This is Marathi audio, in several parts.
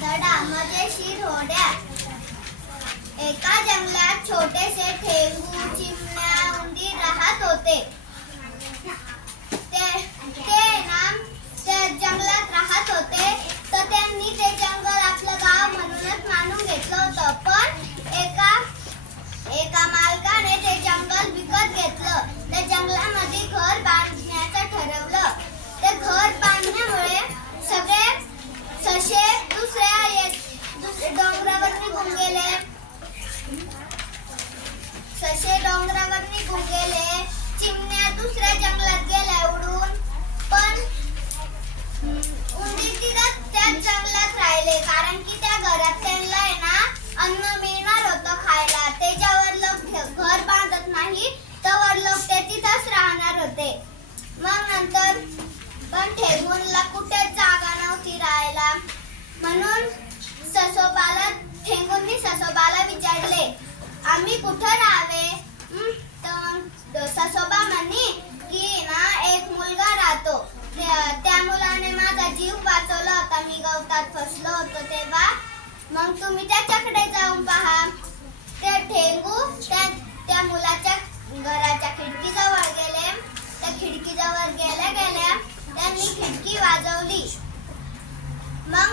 धडा मजेशीर होड्या. एका जंगलात छोटेसे ठेंगू, चिमण्या, उंदीर राहत होते. ते जंगलात राहत होते तर त्यांनी ते जंगल आपलं गाव म्हणूनच मानून घेतलं होतं. पण एका मालकाने ते जंगल विकत घेतलं. त्या जंगलामध्ये घर बांधण्याचं ठरवलं. ते घर बांधण्यामुळे सगळे ससे दुसऱ्या डोंगरावर निघून गेले. ससे डोंगरावर निघून गेले. चिमण्या दुसऱ्या जंगलात गेल्या उडून. पण उंदीर तिथं त्याच जंगलात राहिले, कारण की त्या घरात त्यांना आहे ना अन्न मिळणार होतं खायला. त्याच्यावर लोक घर बांधत नाही तर लोक ते तिथंच राहणार होते. मग नंतर पण ठेंगूला कुठेच जागा नव्हती राहायला, म्हणून ठेंगूंनी ससोबाला विचारले, आम्ही कुठं राहावे? तर ससोबा म्हणे की ना एक मुलगा राहतो. त्या मुलाने माझा जीव वाचवला होता, मी गवतात फसलो होतो तेव्हा. मग तुम्ही त्याच्याकडे जाऊन पहा. ते ठेंगू त्या मुलाच्या घराच्या खिडकीजवळ गेले. त्या खिडकीजवळ गेल्या त्यांनी खिडकी वाजवली. मग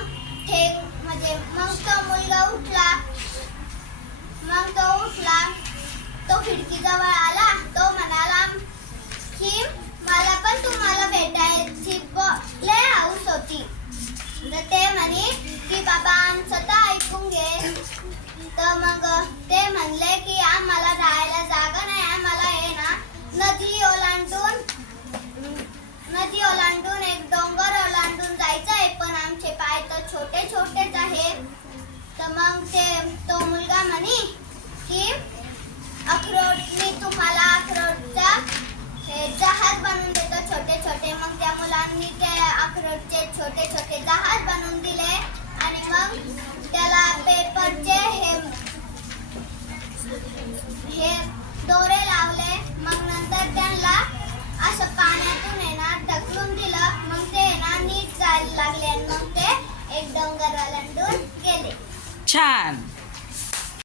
तो मुलगा उठला. तो खिडकीजवळ आला. तो म्हणाला की मला पण तुम्हाला भेटायची लय हौस होती. तर ते म्हणे की बाबा आमचं तर ऐकून घे. तर मग ते म्हणले की आम्हाला राहायला जागा नाही, आम्हाला आहे ना नदी ओलांडून एक डोंगर ओलांडून जायचं आहे, पण आमचे पाय तर छोटे छोटेच आहे. तर मग तो मुलगा म्हणे की मी तुम्हाला अक्रोडचा जहाज बनवून देतो छोटे छोटे. मग त्या मुलांनी त्या अक्रोडचे छोटे छोटे जहाज बनवून दिले आणि मग त्याला पेपरचे हे दोरे लावले. मग नंतर त्यांना असं पाण्यातून ढकलून दिलं. मग ते नीट जायला लागले आणि मग ते एक डोंगर ओलांडून गेले. छान.